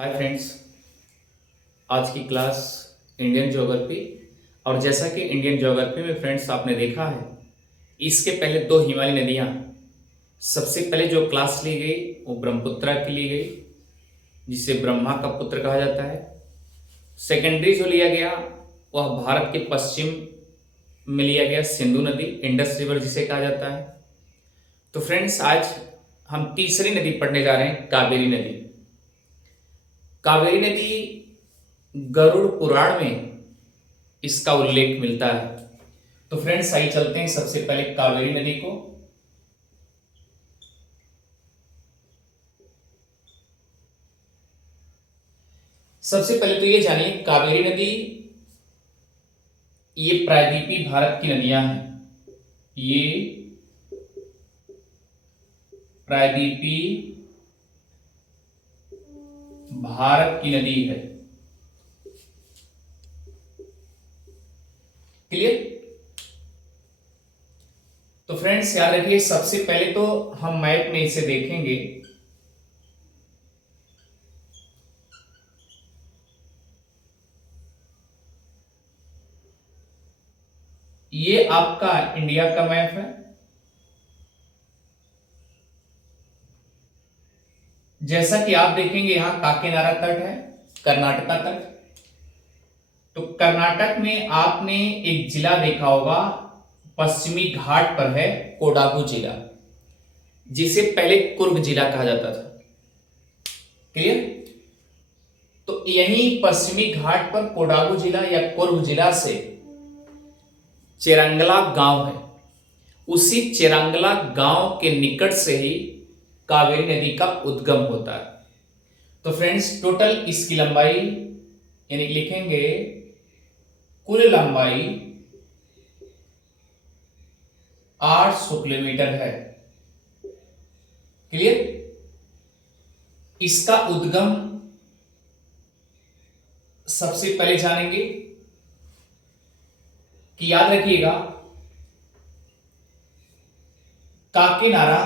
Hi friends. आज की class Indian geography. और जैसा कि इंडियन ज्योग्राफी में फ्रेंड्स आपने देखा है, इसके पहले दो हिमालय नदियाँ सबसे पहले जो क्लास ली गई वो ब्रह्मपुत्रा की ली गई, जिसे ब्रह्मा का पुत्र कहा जाता है। सेकेंडरी जो लिया गया वह भारत के पश्चिम में लिया गया सिंधु नदी, इंडस रिवर जिसे कहा जाता है। तो फ्रेंड्स आज हम तीसरी नदी पढ़ने जा रहे हैं, कावेरी नदी। कावेरी नदी गरुड़ पुराण में इसका उल्लेख मिलता है। तो फ्रेंड्स आइए चलते हैं सबसे पहले कावेरी नदी को। सबसे पहले तो ये जानिए, कावेरी नदी ये प्रायद्वीपीय भारत की नदियां हैं। ये प्रायद्वीपीय भारत की नदी है। क्लियर? तो फ्रेंड्स याद रखिए, सबसे पहले तो हम मैप में इसे देखेंगे। ये आपका इंडिया का मैप है। जैसा कि आप देखेंगे यहां काकीनाडा तट है, कर्नाटका तट। तो कर्नाटक में आपने एक जिला देखा होगा, पश्चिमी घाट पर है कोडागु जिला, जिसे पहले कुर्ग जिला कहा जाता था। क्लियर? तो यही पश्चिमी घाट पर कोडागु जिला या कुर्ग जिला से चेरंगला गांव है। उसी चेरंगला गांव के निकट से ही कावेरी नदी का उद्गम होता है। तो फ्रेंड्स टोटल इसकी लंबाई यानी लिखेंगे कुल लंबाई 800 किलोमीटर है। क्लियर? इसका उद्गम सबसे पहले जानेंगे कि याद रखिएगा, काकीनाडा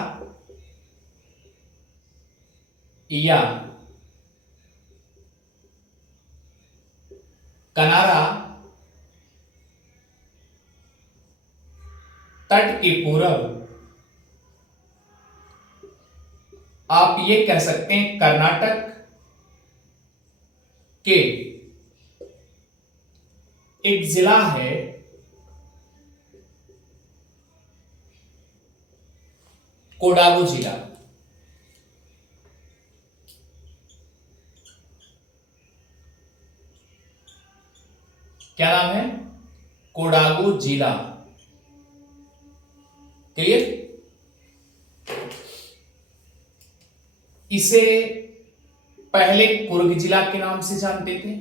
या कनारा तट के पूरब आप ये कह सकते हैं कर्नाटक के एक जिला है कोडागु जिला। क्या नाम है? कोडागु जिला। क्लियर? इसे पहले कुर्ग जिला के नाम से जानते थे।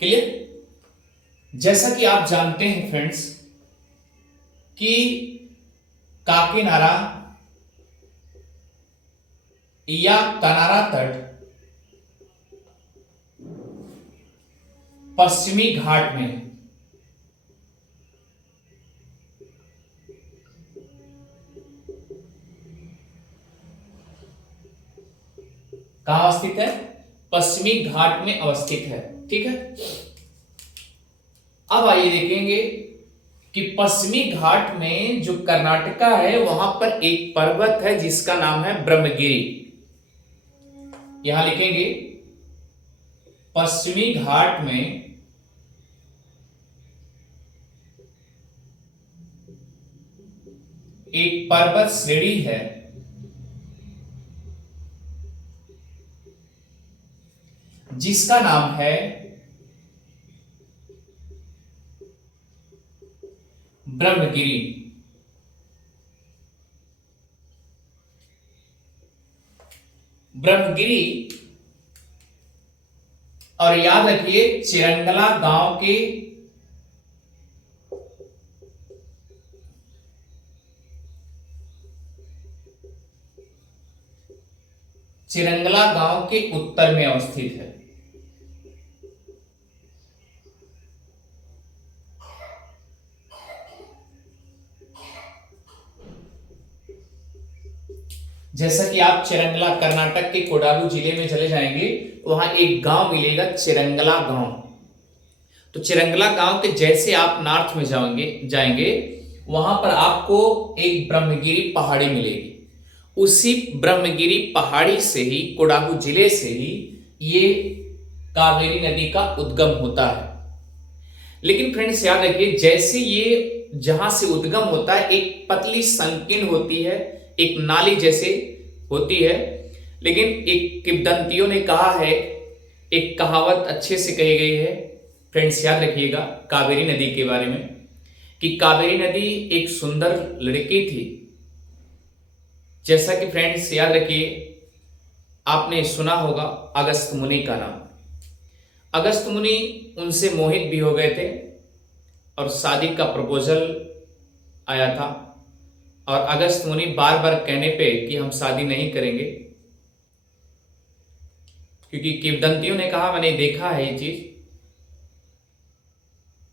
क्लियर? जैसा कि आप जानते हैं फ्रेंड्स कि काकीनाडा या कनारा तट पश्चिमी घाट में है। कहां अवस्थित है? पश्चिमी घाट में अवस्थित है। ठीक है, अब आइए देखेंगे कि पश्चिमी घाट में जो कर्नाटका है वहां पर एक पर्वत है जिसका नाम है ब्रह्मगिरी। यहां लिखेंगे पश्चिमी घाट में एक पर्वत श्रेणी है जिसका नाम है ब्रह्मगिरी। ब्रह्मगिरी, और याद रखिए चिरंगला गांव के चिरंगला गांव के उत्तर में अवस्थित है। जैसा कि आप चिरंगला कर्नाटक के कोडागु जिले में चले जाएंगे, वहां एक गांव मिलेगा चिरंगला गांव। तो चिरंगला गांव के जैसे आप नॉर्थ में जाएंगे वहां पर आपको एक ब्रह्मगिरी पहाड़ी मिलेगी। उसी ब्रह्मगिरी पहाड़ी से ही, कोडागु जिले से ही ये कावेरी नदी का उद्गम होता है। लेकिन फ्रेंड्स याद रखिए, जैसे ये जहां से उद्गम होता है एक पतली संकीर्ण होती है, एक नाली जैसे होती है। लेकिन एक किंवदंतियों ने कहा है, एक कहावत अच्छे से कही गई है फ्रेंड्स, याद रखिएगा कावेरी नदी के बारे में, कि कावेरी नदी एक सुंदर लड़की थी। जैसा कि फ्रेंड्स याद रखिए, आपने सुना होगा अगस्त मुनि का नाम। अगस्त मुनि उनसे मोहित भी हो गए थे और शादी का प्रपोजल आया था। और अगस्त मुनि बार बार कहने पे कि हम शादी नहीं करेंगे, क्योंकि किंवदंतियों ने कहा, मैंने देखा है ये चीज।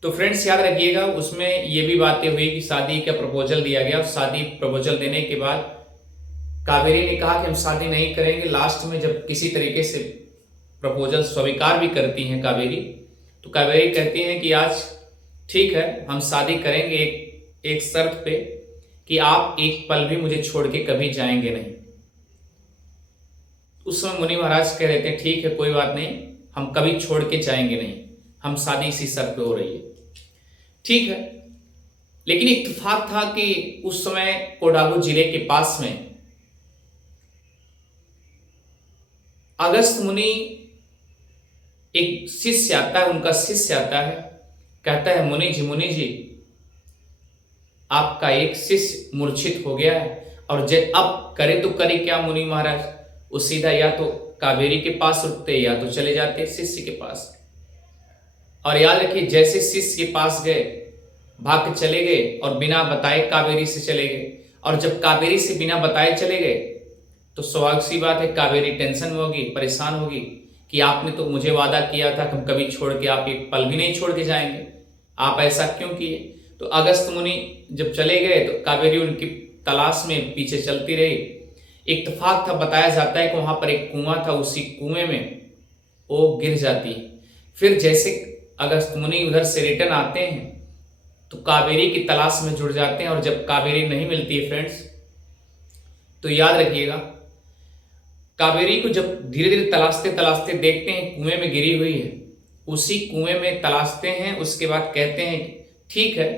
तो फ्रेंड्स याद रखिएगा, उसमें ये भी बातें हुई कि शादी का प्रपोजल दिया गया और शादी प्रपोजल देने के बाद कावेरी ने कहा कि हम शादी नहीं करेंगे। लास्ट में जब किसी तरीके से प्रपोजल स्वीकार भी करती हैं कावेरी, तो कावेरी कहती हैं कि आज ठीक है हम शादी करेंगे, एक शर्त पे कि आप एक पल भी मुझे छोड़ के कभी जाएंगे नहीं। उस समय मुनि महाराज कह रहे थे ठीक है कोई बात नहीं, हम कभी छोड़ के जाएंगे नहीं, हम शादी इसी शर्त पे हो रही है, ठीक है। लेकिन इत्तेफाक था कि उस समय कोडागु जिले के पास में अगस्त मुनि, एक शिष्य आता है, उनका शिष्य आता है, कहता है मुनि जी आपका एक शिष्य मूर्छित हो गया है और अब करे तो करे क्या मुनि महाराज। वो सीधा या तो कावेरी के पास रुकते या तो चले जाते शिष्य के पास। और याद रखिए, जैसे शिष्य के पास गए, भाग के चले गए और बिना बताए कावेरी से चले गए। और जब कावेरी से बिना बताए चले गए तो स्वाभाविक सी बात है कावेरी टेंशन में होगी, परेशान होगी कि आपने तो मुझे वादा किया था कि हम कभी छोड़ के, आप एक पल भी नहीं छोड़ के जाएंगे, आप ऐसा क्यों किए। तो अगस्त मुनि जब चले गए तो कावेरी उनकी तलाश में पीछे चलती रही। इत्तेफाक था, बताया जाता है कि वहां पर एक कुआं था, उसी कुएं में वो गिर जाती। फिर जैसे अगस्त मुनि उधर से रिटर्न आते हैं तो कावेरी की तलाश में जुड़ जाते हैं। और जब कावेरी नहीं मिलती है फ्रेंड्स, तो याद रखिएगा कावेरी को जब धीरे धीरे तलाशते तलाशते देखते हैं कुएं में गिरी हुई है, उसी कुएं में तलाशते हैं। उसके बाद कहते हैं ठीक है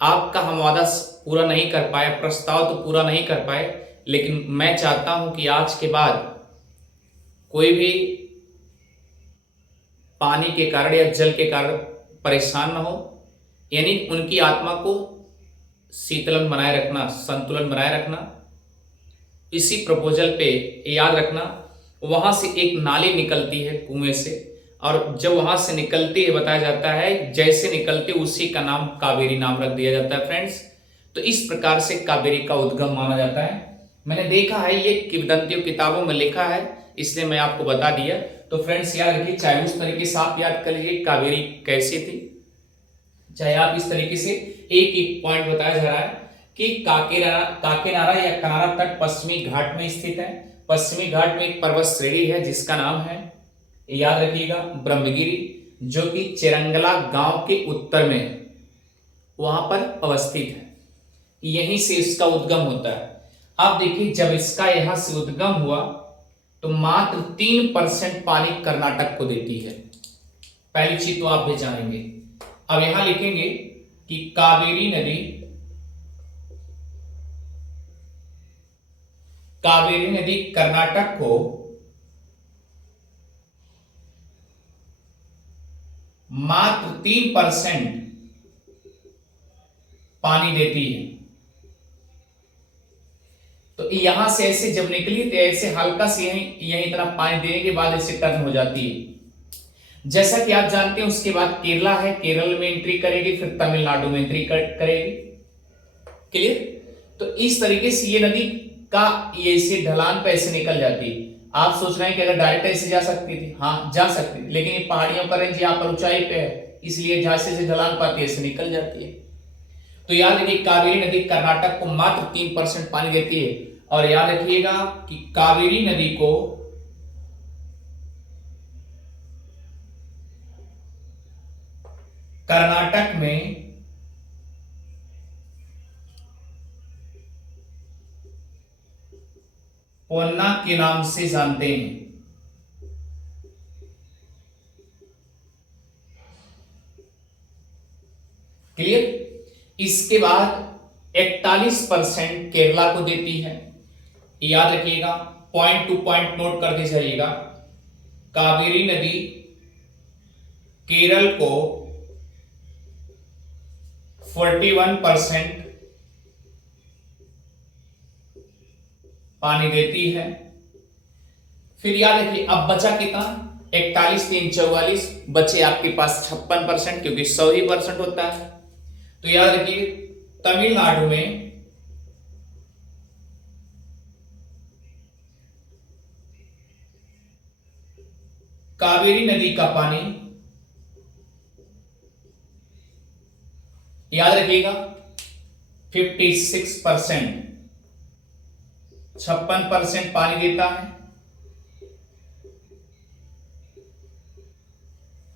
आपका हम वादा पूरा नहीं कर पाए, प्रस्ताव तो पूरा नहीं कर पाए, लेकिन मैं चाहता हूं कि आज के बाद कोई भी पानी के कारण या जल के कारण परेशान ना हो, यानी उनकी आत्मा को शीतलन बनाए रखना, संतुलन बनाए रखना। इसी प्रपोजल पे याद रखना, वहां से एक नाली निकलती है कुएं से, और जब वहां से निकलती है बताया जाता है जैसे निकलते उसी का नाम कावेरी नाम रख दिया जाता है फ्रेंड्स। तो इस प्रकार से कावेरी का उद्गम माना जाता है। मैंने देखा है, ये किंवदंतियों किताबों में लिखा है, इसलिए मैं आपको बता दिया। तो फ्रेंड्स याद रखिए, चाहे उस तरीके से आप याद कर लीजिए कावेरी कैसी थी, चाहे आप इस तरीके से एक एक पॉइंट बताया जा रहा है कि काकीनाडा या कनारा तट पश्चिमी घाट में स्थित है। पश्चिमी घाट में एक पर्वत श्रेणी है जिसका नाम है, याद रखिएगा, ब्रह्मगिरी, जो कि चिरंगला गांव के उत्तर में है, वहां पर अवस्थित है। यहीं से इसका उद्गम होता है। अब देखिए, जब इसका यहां से उद्गम हुआ तो मात्र 3% पानी कर्नाटक को देती है। पहली चीज तो आप भी जानेंगे। अब यहां लिखेंगे कि कावेरी नदी कर्नाटक को मात्र 3% पानी देती है। तो यहां से ऐसे जब निकली तो ऐसे हल्का से यहीं इतना पानी देने के बाद ऐसे टर्न हो जाती है। जैसा कि आप जानते हैं, उसके बाद केरला है, केरल में एंट्री करेगी, फिर तमिलनाडु में एंट्री करेगी। क्लियर? तो इस तरीके से ये नदी का ये ऐसे ढलान पे ऐसे निकल जाती है। आप सोच रहे हैं कि अगर डायरेक्ट ऐसे जा सकती थी, हाँ जा सकती थी, लेकिन ये पहाड़ियों का रेंज यहाँ पर ऊंचाई पे है, इसलिए जहां से ढलान पाती है ऐसे निकल जाती है। तो याद रखिए, कावेरी नदी कर्नाटक को मात्र 3% पानी देती है। और याद रखिएगा कि कावेरी नदी को कर्नाटक में पोन्ना के नाम से जानते हैं। क्लियर। इसके बाद 41% केरला को देती है। याद रखिएगा, पॉइंट टू पॉइंट नोट करते जाइएगा। कावेरी नदी केरल को 41% पानी देती है। फिर याद रखिए, अब बचा कितना, 41 3 44, बचे आपके पास 56%, क्योंकि 100% होता है। तो याद रखिए, तमिलनाडु में कावेरी नदी का पानी, याद रखिएगा, 56%, 56% पानी देता है।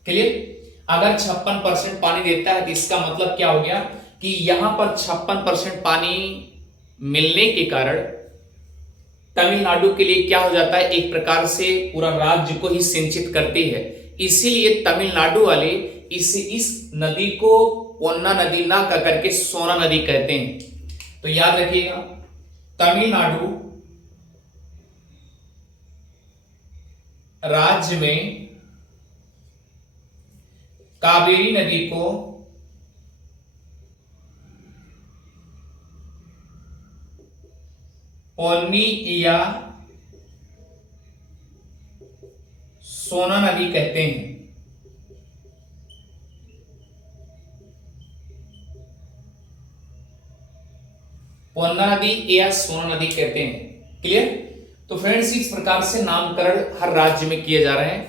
क्लियर। अगर 56% पानी देता है तो इसका मतलब क्या हो गया कि यहां पर 56% पानी मिलने के कारण तमिलनाडु के लिए क्या हो जाता है, एक प्रकार से पूरा राज्य को ही सिंचित करती है। इसीलिए तमिलनाडु वाले इस नदी को पोन्ना नदी ना कह करके सोना नदी कहते हैं। तो याद रखिएगा, तमिलनाडु राज्य में कावेरी नदी को पोन्नी या सोना नदी कहते हैं। पोन्ना नदी या सोना नदी कहते हैं। क्लियर। तो फ्रेंड्स, इस प्रकार से नामकरण हर राज्य में किए जा रहे हैं।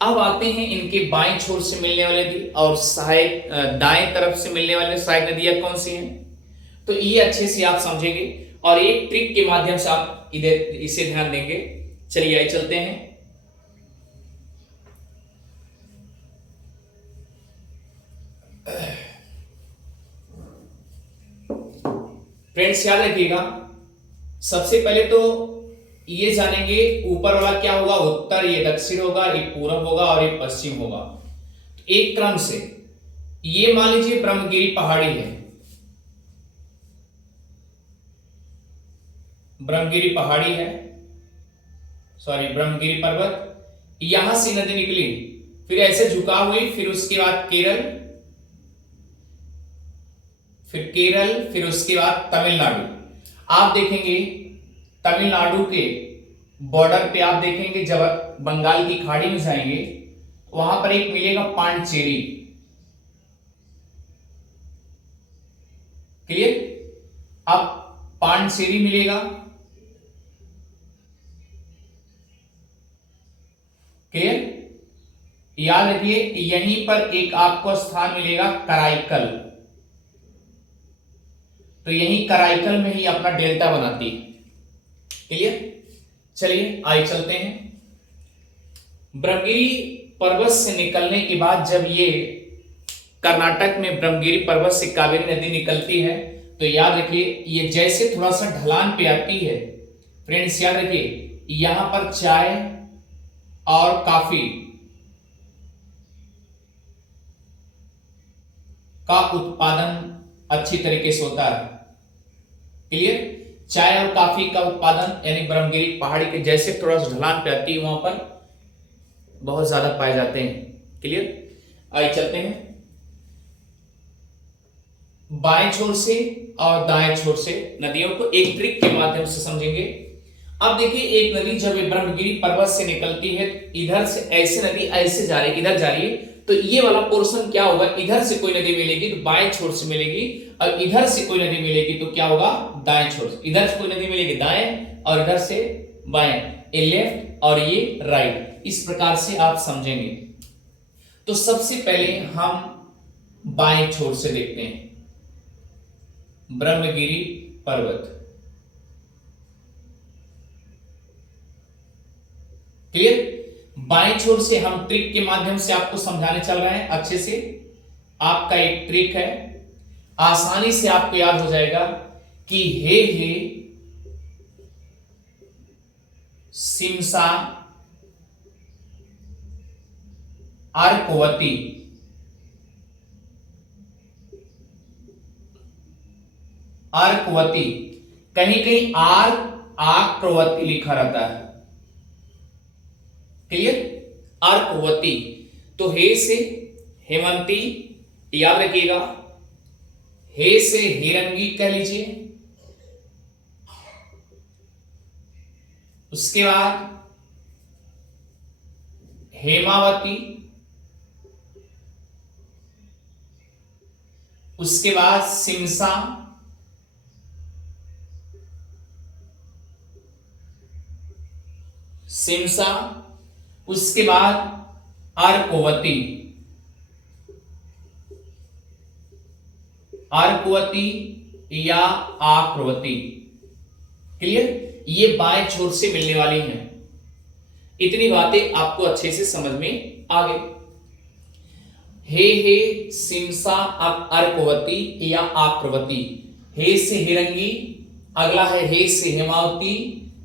अब आते हैं इनके बाएं छोर से मिलने वाले नदी और सहायक दाएं तरफ से मिलने वाले सहायक नदियां कौन सी हैं। तो ये अच्छे से आप समझेंगे और एक ट्रिक के माध्यम से आप इसे ध्यान देंगे। चलिए आइए चलते हैं। फ्रेंड्स, याद रखिएगा, सबसे पहले तो ये जानेंगे ऊपर वाला क्या होगा, उत्तर, ये दक्षिण होगा, ये पूरब होगा और ये पश्चिम होगा। तो एक क्रम से ये मान लीजिए ब्रह्मगिरी पहाड़ी है, ब्रह्मगिरी पहाड़ी है, सॉरी ब्रह्मगिरी पर्वत, यहां से नदी निकली, फिर ऐसे झुकाव हुई, फिर उसके बाद केरल, फिर उसके बाद तमिलनाडु। आप देखेंगे तमिलनाडु के बॉर्डर पे आप देखेंगे, जब बंगाल की खाड़ी में जाएंगे वहां पर एक मिलेगा पांडिचेरी। क्लियर। अब पांडिचेरी मिलेगा। क्लियर। याद रखिए, यहीं पर एक आपको स्थान मिलेगा कराईकल। तो यहीं कराईकल में ही अपना डेल्टा बनाती है। क्लियर। चलिए आइए चलते हैं। ब्रह्मगिरी पर्वत से निकलने के बाद जब ये कर्नाटक में ब्रह्मगिरी पर्वत से कावेरी नदी निकलती है, तो याद रखिए, ये जैसे थोड़ा सा ढलान पे आती है, फ्रेंड्स याद रखिए, यहां पर चाय और कॉफी का उत्पादन अच्छी तरीके से होता है। क्लियर। चाय और कॉफी का उत्पादन यानी ब्रह्मगिरी पहाड़ी के जैसे थोड़ा सा ढलान पे आती है वहां पर बहुत ज्यादा पाए जाते हैं। क्लियर। आइए चलते हैं। बाएं छोर से और दाएं छोर से नदियों को एक ट्रिक के माध्यम से समझेंगे। अब देखिए, एक नदी जब ब्रह्मगिरी पर्वत से निकलती है, इधर से ऐसे नदी ऐसे जा रही है, इधर जा रही है, तो ये वाला पोर्शन क्या होगा, इधर से कोई नदी मिलेगी तो बाएं छोर से मिलेगी, और इधर से कोई नदी मिलेगी तो क्या होगा, दाएं छोर से। इधर से कोई नदी मिलेगी दाएं और इधर से बाएं, ये लेफ्ट और ये राइट। इस प्रकार से आप समझेंगे। तो सबसे पहले हम बाएं छोर से देखते हैं, ब्रह्मगिरी पर्वत। ब्रह्मगिरी पर्वत, याद रखिए, क्लियर। बाएं छोर से हम ट्रिक के माध्यम से आपको समझाने चल रहे हैं अच्छे से। आपका एक ट्रिक है, आसानी से आपको याद हो जाएगा कि हे सिमसा अर्कवती, अर्कवती, कहीं कहीं आक्रवती लिखा रहता है। क्लियर, अर्कवती। तो हे से हेमंती याद रखिएगा, हे से हिरंगी कह लीजिए। उसके बाद हेमावती, उसके बाद सिमसा, सिमसा, उसके बाद अर्कवती, अर्कवती या आक्रवती। क्लियर, ये बाएं छोर से मिलने वाली हैं। इतनी बातें आपको अच्छे से समझ में आ गई। हे सिमसा अर्कवती या आक्रवती। हे से हिरंगी, अगला है हे से हेमावती,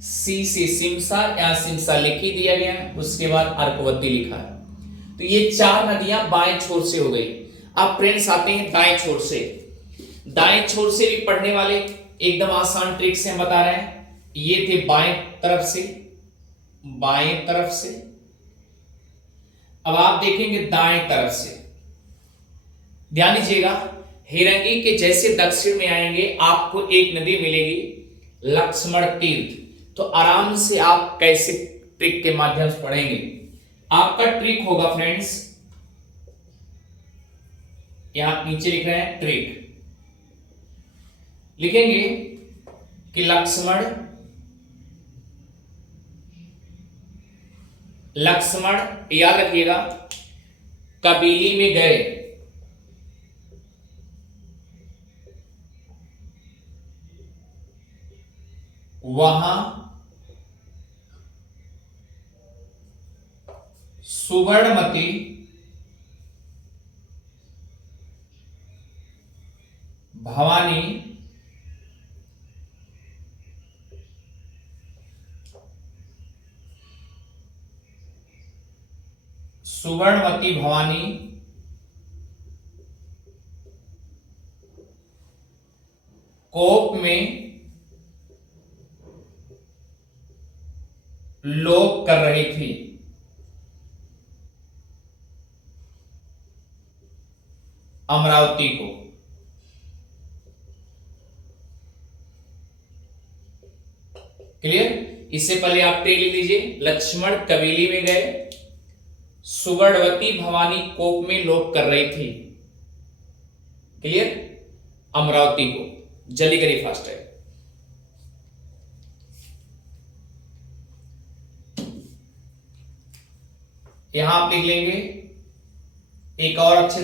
सी से सिमसा या सिमसा लिख ही दिया गया है, उसके बाद अर्कवती लिखा है। तो ये चार नदियां बाएं छोर से हो गई। अब फ्रेंड्स आते हैं दाएं छोर से। दाएं छोर से भी पढ़ने वाले एकदम आसान ट्रिक से हम बता रहे हैं। ये थे बाएं तरफ से, बाएं तरफ से। अब आप देखेंगे दाएं तरफ से, ध्यान दीजिएगा। हिरंगी के जैसे दक्षिण में आएंगे आपको एक नदी मिलेगी, लक्ष्मण तीर्थ। तो आराम से आप कैसे ट्रिक के माध्यम से पढ़ेंगे। आपका ट्रिक होगा फ्रेंड्स, यहां नीचे लिख रहे हैं ट्रिक, लिखेंगे कि लक्ष्मण, लक्ष्मण याद रखिएगा, कबीली में गए, वहां सुवर्णमती भवानी सुवर्णवती भवानी कोप में लोक कर रही थी। अमरावती को। क्लियर, इससे पहले आप ट्रिक लिख लीजिए, लक्ष्मण कबीली में गए, सुवर्णवती भवानी कोप में लोक कर रही थी। क्लियर, अमरावती को। जल्दी करिए, फास्ट है। यहां आप लिख लेंगे एक और अच्छे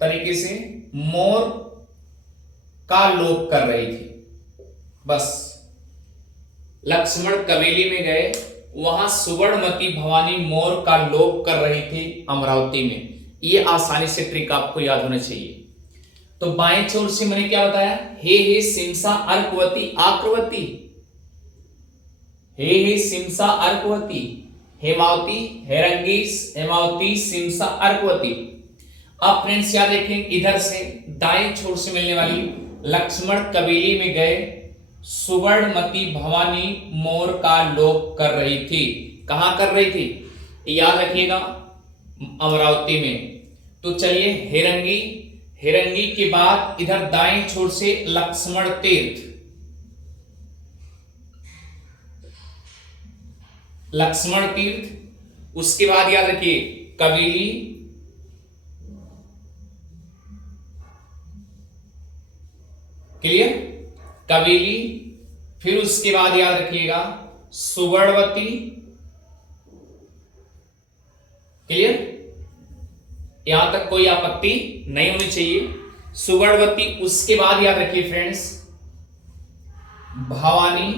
तरीके से, मोर का लोक कर रही थी। बस, लक्ष्मण कबीली में गए, वहां सुवर्णमती भवानी मोर का लोक कर रही थी अमरावती में। ये आसानी से ट्रिक आपको याद होना चाहिए। तो बाएं छोर से मैंने क्या बताया, हे सिमसा अर्कवती आक्रवती, हे सिमसा अर्कवती, हेमावती, हेरंगी, हेमावती, सिमसा, अर्कवती। अब फ्रेंड्स याद रखें, इधर से दाएं छोर से मिलने वाली, लक्ष्मण कबीली में गए, सुवर्णमती भवानी मोर का लोक कर रही थी। कहां कर रही थी, याद रखिएगा, अमरावती में। तो चलिए, हिरंगी, हिरंगी के बाद इधर दाएं छोर से लक्ष्मण तीर्थ, लक्ष्मण तीर्थ, उसके बाद याद रखिए कबीली, क्लियर, कबीली, फिर उसके बाद याद रखिएगा सुवर्णवती। क्लियर, यहां तक कोई आपत्ति नहीं होनी चाहिए। सुवर्णवती, उसके बाद याद रखिए फ्रेंड्स भवानी,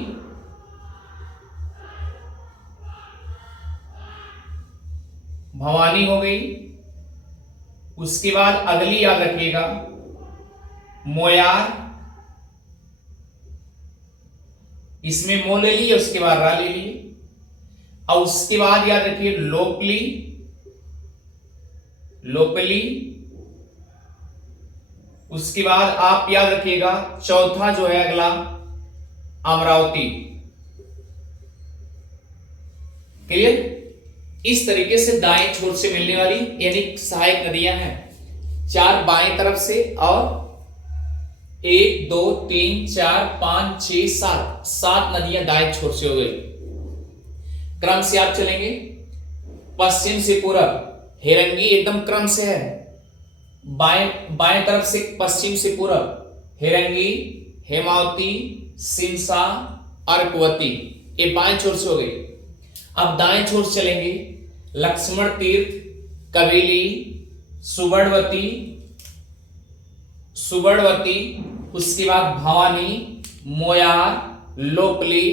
भवानी हो गई। उसके बाद अगली याद रखिएगा मोयार, इसमें मो ले लिए, उसके बाद रा ले लिए। और उसके बाद याद रखिए लोकली, लोकली। उसके बाद आप याद रखिएगा चौथा जो है अगला अमरावती। क्लियर? इस तरीके से दाएं छोर से मिलने वाली यानी सहायक नदियां हैं, 4 बाएं तरफ से और 1 2 3 4 5 6 7 नदियां दाएं छोर से हो गई। क्रम से आप चलेंगे, पश्चिम से पूरब हेरंगी एकदम क्रम से है, बाएं तरफ से पश्चिम से पूरब हेरंगी, हेमावती, सिमसा, अर्कवती, ये बाएं छोर से हो गई। अब दाएं छोर से चलेंगे, लक्ष्मण तीर्थ, कबीली, सुवर्णवती, उसके बाद भवानी, मोयार, लोकली,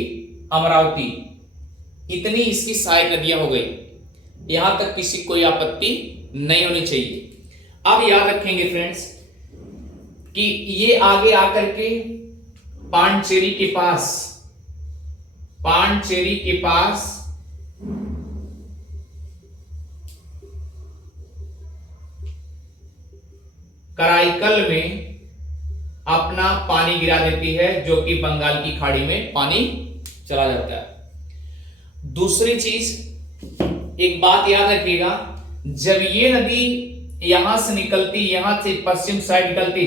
अमरावती, इतनी इसकी सहायक नदियां हो गई। यहां तक किसी कोई आपत्ति नहीं होनी चाहिए। अब याद रखेंगे फ्रेंड्स कि ये आगे आकर के पांडिचेरी के पास कराईकल में अपना पानी गिरा देती है, जो कि बंगाल की खाड़ी में पानी चला जाता है। दूसरी चीज, एक बात याद रखिएगा, जब ये नदी यहां से निकलती, यहां से पश्चिम साइड निकलती,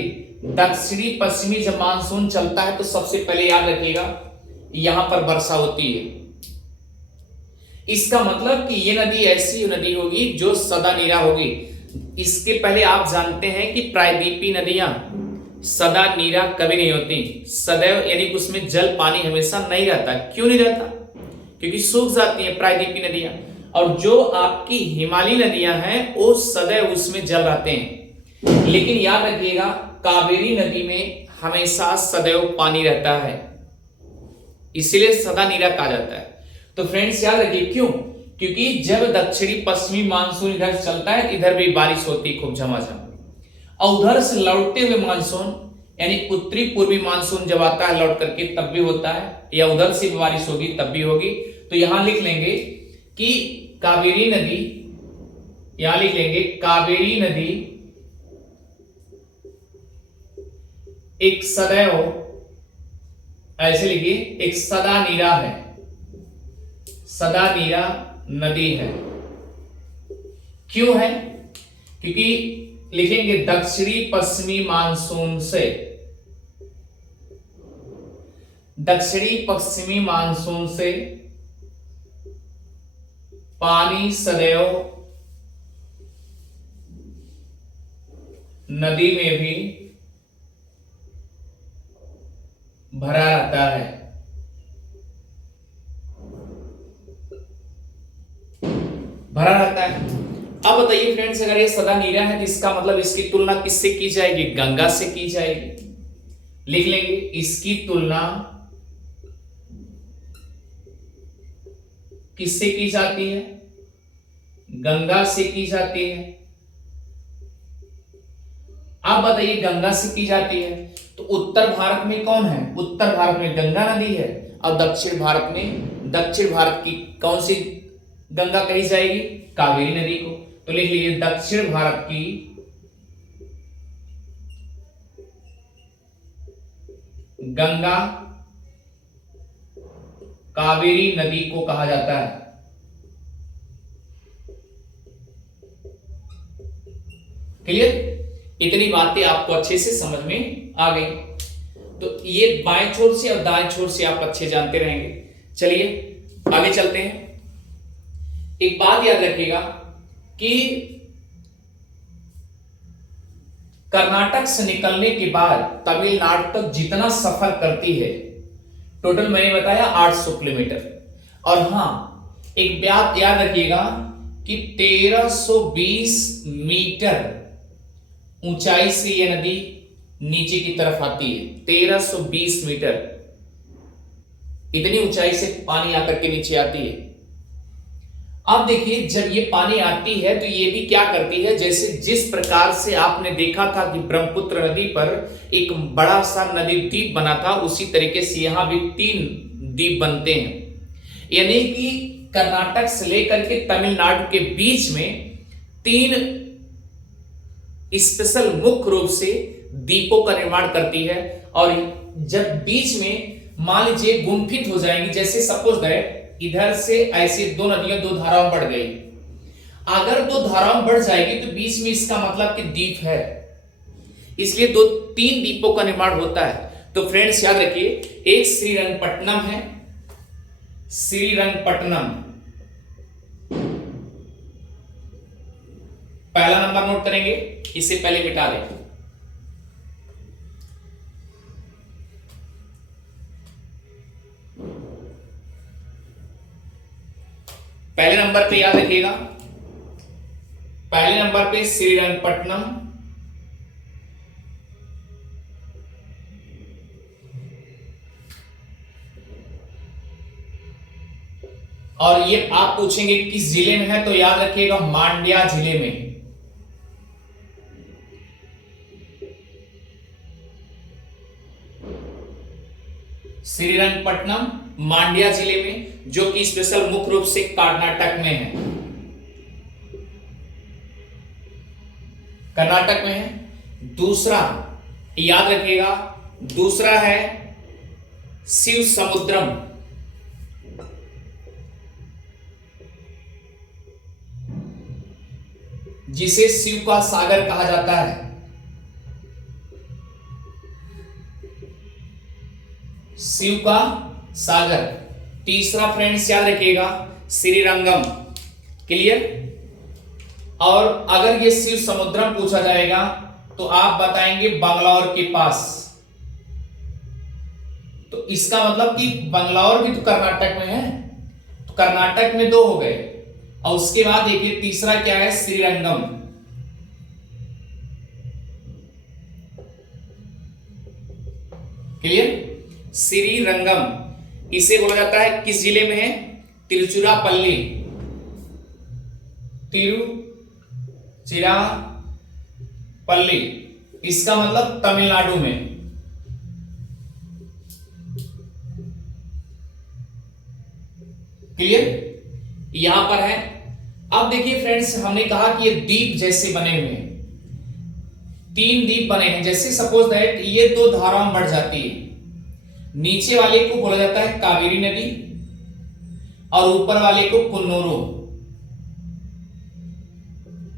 दक्षिणी पश्चिमी जब मानसून चलता है तो सबसे पहले याद रखिएगा यहां पर वर्षा होती है। इसका मतलब कि ये नदी ऐसी नदी होगी जो सदा नीरा होगी। इसके पहले आप जानते हैं कि प्रायद्वीपीय नदियां सदा नीरा कभी नहीं होती, सदैव यानी उसमें जल पानी हमेशा नहीं रहता। क्यों नहीं रहता? क्योंकि सूख जाती हैं प्रायद्वीपीय नदियां, और जो आपकी हिमालयी नदियां हैं वो सदैव उसमें जल रहते हैं। लेकिन याद रखिएगा कावेरी नदी में हमेशा सदैव पानी रहता है, इसलिए सदा नीरा कहा जाता है। तो फ्रेंड्स याद रखिए, क्यों? क्योंकि जब दक्षिणी पश्चिमी मानसून इधर चलता है, इधर भी बारिश होती है खूब झमाझम, और उधर से लौटते हुए मानसून यानी उत्तरी पूर्वी मानसून जब आता है लौट करके तब भी होता है, या उधर से बारिश होगी तब भी होगी। तो यहां लिख लेंगे कि कावेरी नदी, यहां लिख लेंगे कावेरी नदी एक सदैव, ऐसे लिखिए, एक सदा नीरा है, सदा नीरा नदी है। क्यों है? क्योंकि लिखेंगे दक्षिणी पश्चिमी मानसून से, दक्षिणी पश्चिमी मानसून से पानी सदैव नदी में भी भरा रहता है। भरा रहता है। अब बताइए फ्रेंड्स, अगर ये सदा नीरा है तो इसका मतलब इसकी तुलना किससे की जाएगी? गंगा से की जाएगी। लिख लेंगे इसकी तुलना किससे की जाती है? गंगा से की जाती है। आप बताइए गंगा से की जाती है तो उत्तर भारत में कौन है? उत्तर भारत में गंगा नदी है, और दक्षिण भारत में, दक्षिण भारत की कौन सी गंगा कही जाएगी? कावेरी नदी को। तो लिख लीजिए दक्षिण भारत की गंगा कावेरी नदी को कहा जाता है। क्लियर? इतनी बातें आपको अच्छे से समझ में आ गई। तो ये बाएं छोर से और दाएं छोर से आप अच्छे जानते रहेंगे। चलिए आगे चलते हैं। एक बात याद रखिएगा कि कर्नाटक से निकलने के बाद तमिलनाडु तक जितना सफर करती है, टोटल मैंने बताया 800 किलोमीटर। और हां, एक बात याद रखिएगा कि 1320 मीटर ऊंचाई से यह नदी नीचे की तरफ आती है। 1320 मीटर, इतनी ऊंचाई से पानी आकर के नीचे आती है। अब देखिए जब ये पानी आती है तो ये भी क्या करती है, जैसे जिस प्रकार से आपने देखा था कि ब्रह्मपुत्र नदी पर एक बड़ा सा नदी द्वीप बना था, उसी तरीके से यहां भी 3 द्वीप बनते हैं। यानी कि कर्नाटक से लेकर के तमिलनाडु के बीच में 3 स्पेशल मुख्य रूप से द्वीपों का निर्माण करती है। और जब बीच में मान लीजिए गुंफित हो जाएंगी, जैसे सपोज दैट इधर से ऐसे 2 नदियां 2 धाराओं बढ़ गई, अगर 2 धाराओं बढ़ जाएगी तो बीच में इसका मतलब कि द्वीप है, इसलिए 2-3 द्वीपों का निर्माण होता है। तो फ्रेंड्स याद रखिए, एक श्रीरंगपट्टनम है, श्रीरंगपट्टनम पहला नंबर नोट करेंगे, इसे पहले मिटा दें। पहले नंबर पे याद रखिएगा, पहले नंबर पे श्रीरंगपट्टनम, और ये आप पूछेंगे किस जिले में है, तो याद रखिएगा मांड्या जिले में। श्रीरंगपट्टनम मांड्या जिले में, जो कि स्पेशल मुख्य रूप से कर्नाटक में है, कर्नाटक में है। दूसरा याद रखिएगा, दूसरा है शिव समुद्रम, जिसे शिव का सागर कहा जाता है, शिव का सागर। तीसरा फ्रेंड्स याद रखिएगा श्रीरंगम, क्लियर। और अगर ये शिव समुद्रम पूछा जाएगा तो आप बताएंगे बंगलौर के पास, तो इसका मतलब कि बंगलौर भी तो कर्नाटक में है, तो कर्नाटक में 2 हो गए। और उसके बाद देखिए तीसरा क्या है, श्रीरंगम, क्लियर। श्रीरंगम इसे बोला जाता है, किस जिले में है, तिरुचिरापल्ली, तिरुचिरापल्ली, इसका मतलब तमिलनाडु में। क्लियर, यहां पर है। अब देखिए फ्रेंड्स, हमने कहा कि ये द्वीप जैसे बने हुए हैं, 3 द्वीप बने हैं। जैसे सपोज दैट ये 2 धाराएं बढ़ जाती है, नीचे वाले को बोला जाता है कावेरी नदी और ऊपर वाले को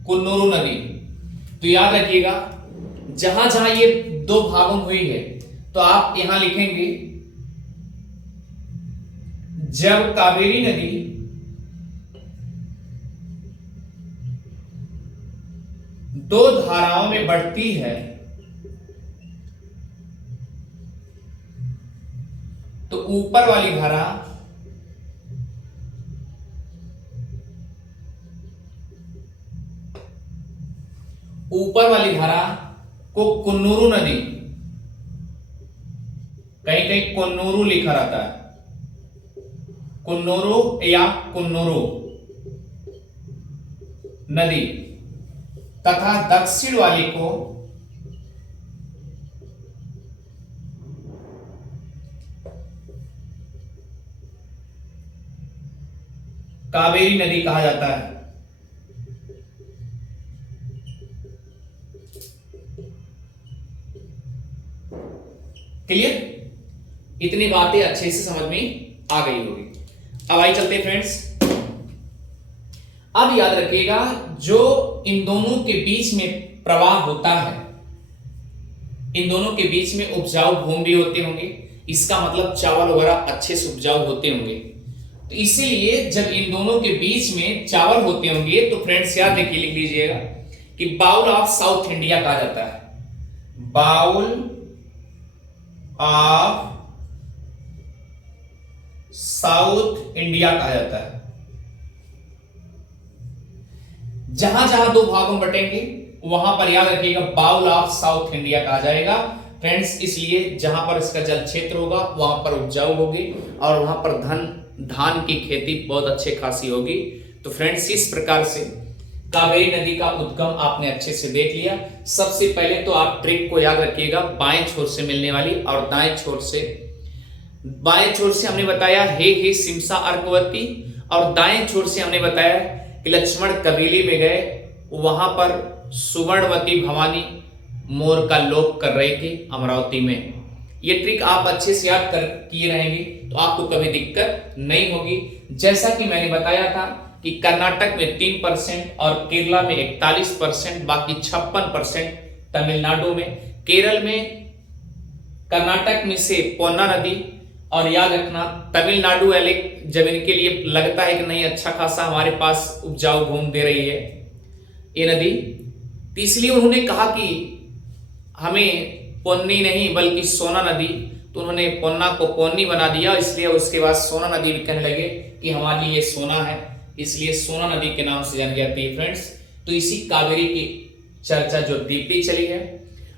कुन्नूरू नदी। तो याद रखिएगा, जहां जहां ये 2 भागों में हुई है तो आप यहां लिखेंगे, जब कावेरी नदी दो धाराओं में बढ़ती है तो ऊपर वाली धारा को कुन्नूरू नदी, कहीं कहीं कुन्नूरू लिखा रहता है, कुन्नूरू या कुन्नूरू नदी, तथा दक्षिण वाली को कावेरी नदी कहा जाता है। क्लियर, इतनी बातें अच्छे से समझ में आ गई होगी। अब आइए चलते हैं फ्रेंड्स। अब याद रखिएगा, जो इन दोनों के बीच में प्रवाह होता है, इन दोनों के बीच में उपजाऊ भूमि भी होते होंगे, इसका मतलब चावल वगैरह अच्छे से उपजाऊ होते होंगे। तो इसीलिए जब इन दोनों के बीच में चावल होते होंगे तो फ्रेंड्स याद रखिए, लिख लीजिएगा कि बाउल ऑफ साउथ इंडिया कहा जाता है, बाउल ऑफ साउथ इंडिया कहा जाता है। जहां जहां 2 भागों में बटेंगे वहां पर याद रखिएगा बाउल ऑफ साउथ इंडिया कहा जाएगा फ्रेंड्स। इसलिए जहां पर इसका जल क्षेत्र होगा वहां पर उपजाऊ होगी और वहां पर धान की खेती बहुत अच्छे खासी होगी। तो फ्रेंड्स इस प्रकार से कावेरी नदी का उद्गम आपने अच्छे से देख लिया। सबसे पहले तो आप ट्रिक को याद रखिएगा, बाएं छोर से मिलने वाली और दाएं छोर से। बाएं छोर से हमने बताया हे सिमसा अर्कवती, और दाएं छोर से हमने बताया कि लक्ष्मण कबीले में गए, वहां पर सुवर्णवती भवानी मोर का लोप कर रही थी अमरावती में। ये ट्रिक आप अच्छे से याद कर किए रहेंगे तो आपको कभी दिक्कत नहीं होगी। जैसा कि मैंने बताया था कि कर्नाटक में 3% और केरला में 41%, बाकी 56% तमिलनाडु में। केरल में कर्नाटक में से पोन्ना नदी, और याद रखना तमिलनाडु वाले जब इनके लिए लगता है कि नहीं अच्छा खासा हमारे पास उपजाऊ भूमि दे रही है ये नदी, तो इसलिए उन्होंने कहा कि हमें पोन्नी नहीं बल्कि सोना नदी, तो उन्होंने पोन्ना को पोन्नी बना दिया, इसलिए उसके बाद सोना नदी भी कहने लगे कि हमारे लिए ये सोना है, इसलिए सोना नदी के नाम से जानी जाती है फ्रेंड्स। तो इसी कावेरी की चर्चा जो डीपली चली है,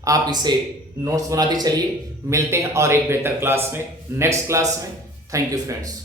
आप इसे नोट्स बनाते चलिए। मिलते हैं और एक बेहतर क्लास में, नेक्स्ट क्लास में। Thank you friends.